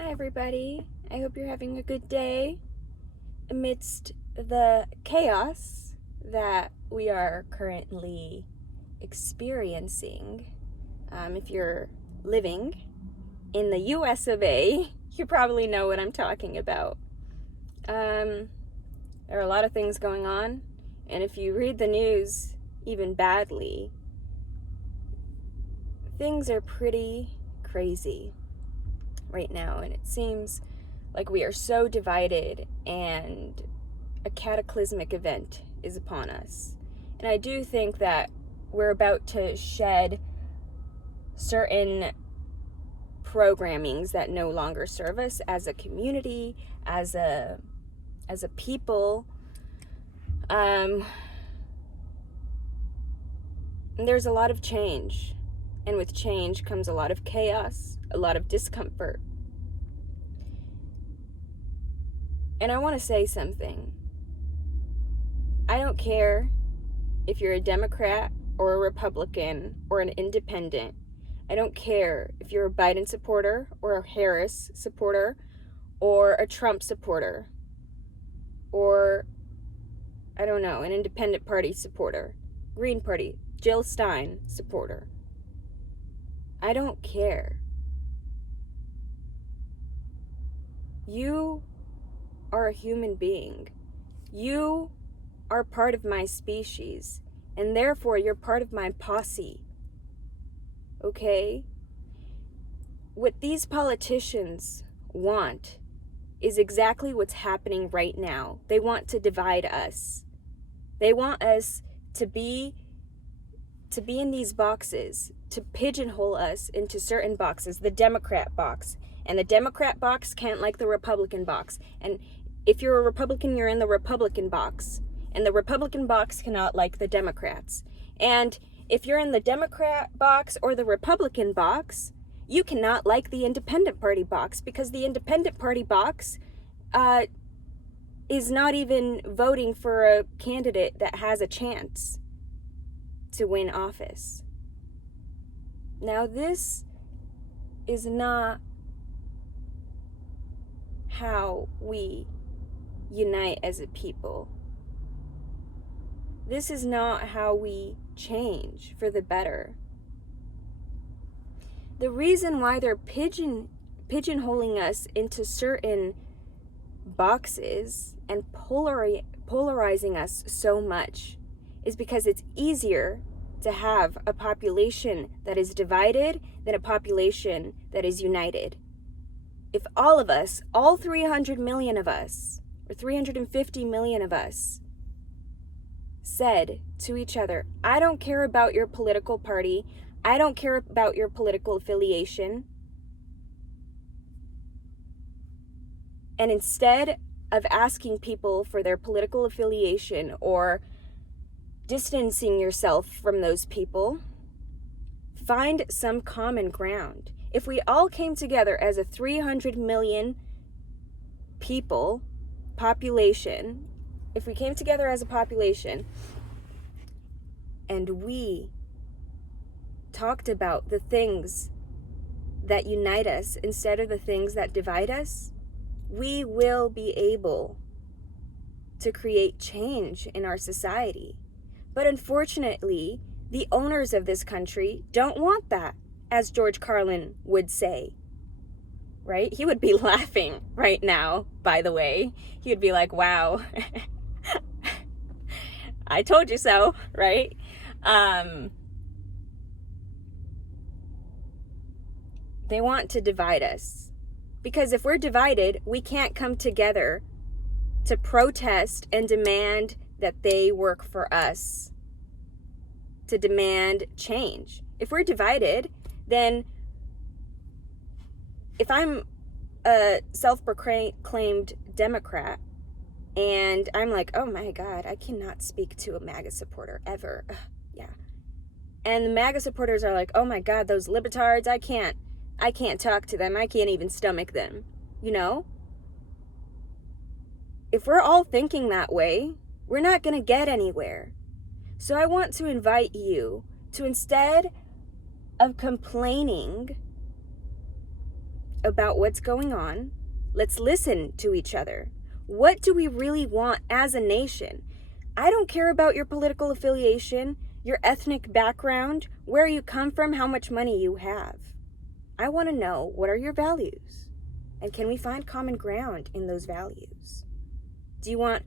Hi, everybody. I hope you're having a good day amidst the chaos that we are currently experiencing. If you're living in the US of A, you probably know what I'm talking about. There are a lot of things going on, and if you read the news even badly, things are pretty crazy right now, and it seems like we are so divided and a cataclysmic event is upon us. And I do think that we're about to shed certain programmings that no longer serve us as a community, as a people. There's a lot of change, and with change comes a lot of chaos, a lot of discomfort. And I want to say something. I don't care if you're a Democrat or a Republican or an independent. I don't care if you're a Biden supporter or a Harris supporter or a Trump supporter or, I don't know, an independent party supporter, Green Party, Jill Stein supporter. I don't care. You are a human being. You are part of my species, and therefore you're part of my posse. Okay? What these politicians want is exactly what's happening right now. They want to divide us. They want us to be in these boxes, to pigeonhole us into certain boxes, the Democrat box. And the Democrat box can't like the Republican box. And if you're a Republican, you're in the Republican box. And the Republican box cannot like the Democrats. And if you're in the Democrat box or the Republican box, you cannot like the Independent Party box, because the Independent Party box is not even voting for a candidate that has a chance to win office. Now, this is not how we unite as a people. This is not how we change for the better. The reason why they're pigeonholing us into certain boxes and polarizing us so much is because it's easier to have a population that is divided than a population that is united. If all of us, all 300 million of us, or 350 million of us, said to each other, I don't care about your political party, I don't care about your political affiliation, and instead of asking people for their political affiliation or distancing yourself from those people, find some common ground. If we all came together as a 300 million people population, if we came together as a population and we talked about the things that unite us instead of the things that divide us, we will be able to create change in our society. But unfortunately, the owners of this country don't want that, as George Carlin would say, right? He would be laughing right now, by the way. He would be like, wow, I told you so, right? They want to divide us. Because if we're divided, we can't come together to protest and demand that they work for us, to demand change. If we're divided, then if I'm a self-proclaimed Democrat and I'm like, oh my God, I cannot speak to a MAGA supporter ever. Ugh, yeah. And the MAGA supporters are like, oh my God, those libertards, I can't talk to them. I can't even stomach them. You know? If we're all thinking that way, we're not going to get anywhere. So I want to invite you to, instead of complaining about what's going on. Let's listen to each other. What do we really want as a nation? I don't care about your political affiliation, your ethnic background, where you come from, how much money you have. I want to know, what are your values? And can we find common ground in those values? Do you want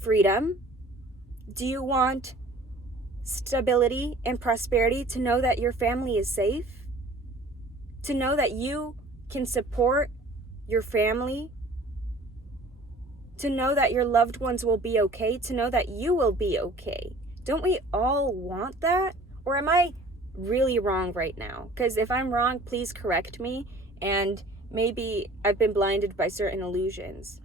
freedom? Do you want stability and prosperity, to know that your family is safe? To know that you can support your family? To know that your loved ones will be okay? To know that you will be okay? Don't we all want that? Or am I really wrong right now? Because if I'm wrong, please correct me, and maybe I've been blinded by certain illusions.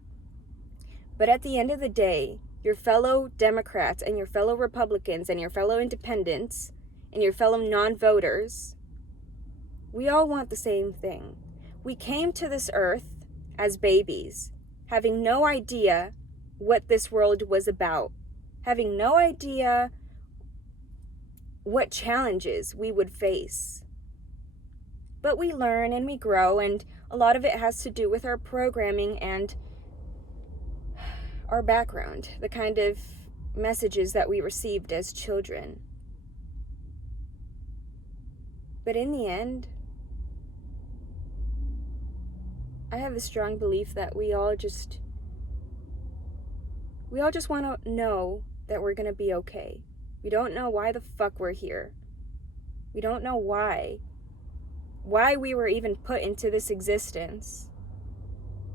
But at the end of the day, your fellow Democrats and your fellow Republicans and your fellow independents and your fellow non-voters, we all want the same thing. We came to this earth as babies, having no idea what this world was about, having no idea what challenges we would face. But we learn and we grow, and a lot of it has to do with our programming and our background, the kind of messages that we received as children. But in the end, I have a strong belief that we all just want to know that we're going to be okay. We don't know why the fuck we're here. We don't know why we were even put into this existence.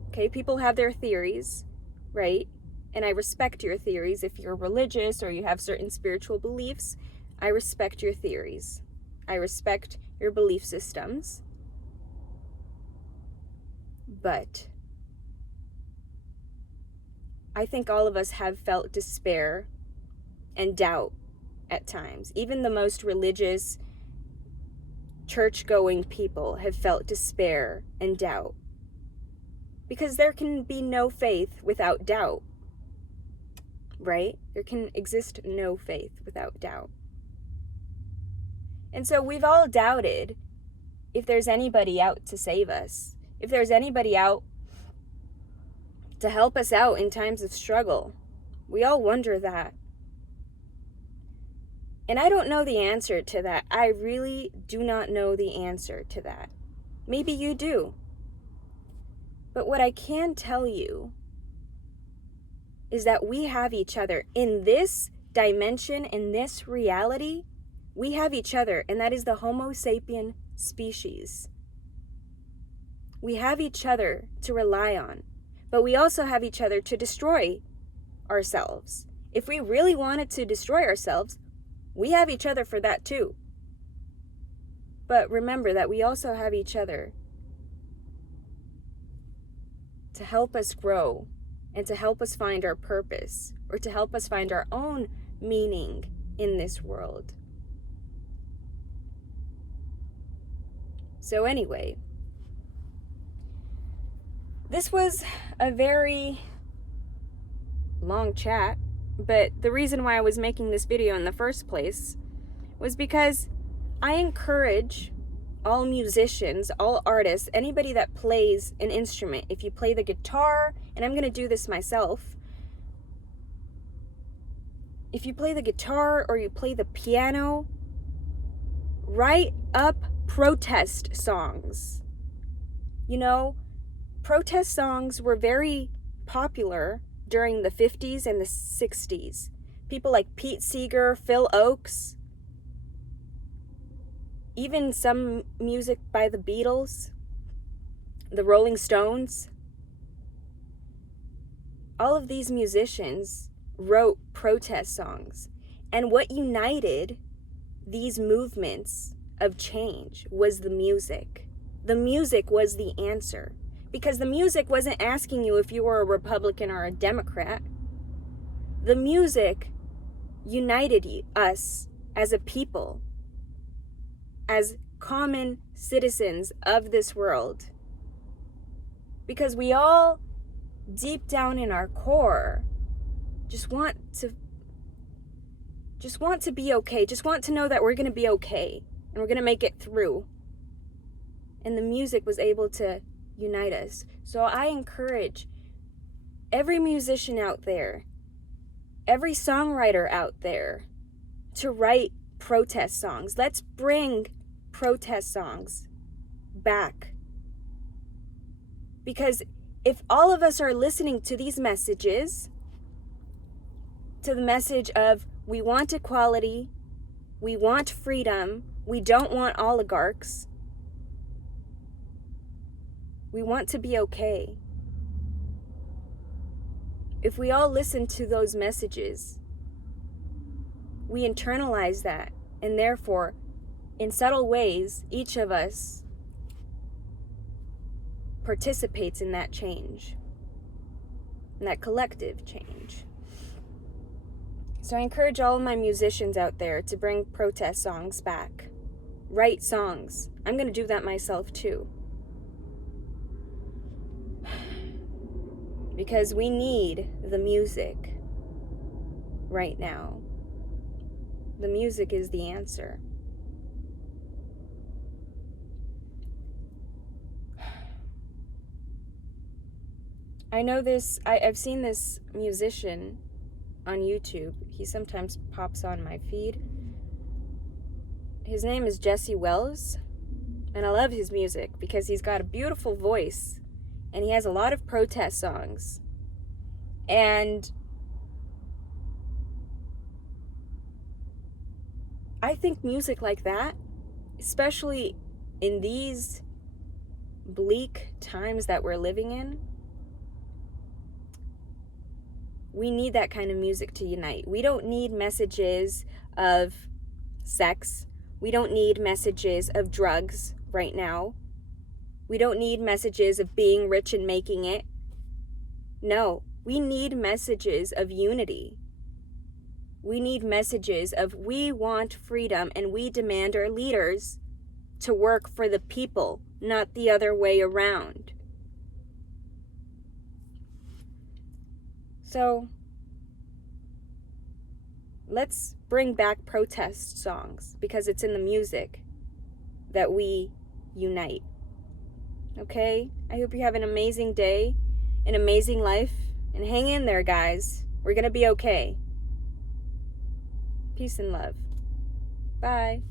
Okay, people have their theories, right? And I respect your theories. If you're religious or you have certain spiritual beliefs, I respect your theories. I respect your belief systems. But I think all of us have felt despair and doubt at times. Even the most religious, church-going people have felt despair and doubt. Because there can be no faith without doubt. Right? There can exist no faith without doubt. And so we've all doubted if there's anybody out to save us, if there's anybody out to help us out in times of struggle. We all wonder that. And I don't know the answer to that. I really do not know the answer to that. Maybe you do. But what I can tell you is that we have each other in this dimension, in this reality. We have each other, and that is the Homo sapien species. We have each other to rely on, but we also have each other to destroy ourselves. If we really wanted to destroy ourselves, we have each other for that too. But remember that we also have each other to help us grow and to help us find our purpose, or to help us find our own meaning in this world. So anyway, this was a very long chat, but the reason why I was making this video in the first place was because I encourage all musicians, all artists, anybody that plays an instrument. If you play the guitar, and I'm going to do this myself, if you play the guitar or you play the piano, write up protest songs. You know, protest songs were very popular during the 50s and the 60s. People like Pete Seeger, Phil Oakes, even some music by the Beatles, the Rolling Stones. All of these musicians wrote protest songs. And what united these movements of change was the music. The music was the answer. Because the music wasn't asking you if you were a Republican or a Democrat. The music united us as a people, as common citizens of this world. Because we all, deep down in our core, just want to be okay, just want to know that we're going to be okay, and we're going to make it through. And the music was able to unite us. So I encourage every musician out there, every songwriter out there, to write protest songs. Let's bring protest songs back. Because if all of us are listening to these messages, to the message of we want equality, we want freedom, we don't want oligarchs, we want to be okay. If we all listen to those messages, we internalize that, and therefore, in subtle ways, each of us participates in that change, in that collective change. So I encourage all of my musicians out there to bring protest songs back. Write songs. I'm going to do that myself too. Because we need the music right now. The music is the answer. I know this, I've seen this musician on YouTube. He sometimes pops on my feed. His name is Jesse Wells, and I love his music because he's got a beautiful voice, and he has a lot of protest songs. And I think music like that, especially in these bleak times that we're living in, we need that kind of music to unite. We don't need messages of sex. We don't need messages of drugs right now. We don't need messages of being rich and making it. No, we need messages of unity. We need messages of we want freedom and we demand our leaders to work for the people, not the other way around. So, let's bring back protest songs because it's in the music that we unite. Okay? I hope you have an amazing day, an amazing life, and hang in there, guys. We're gonna be okay. Peace and love. Bye.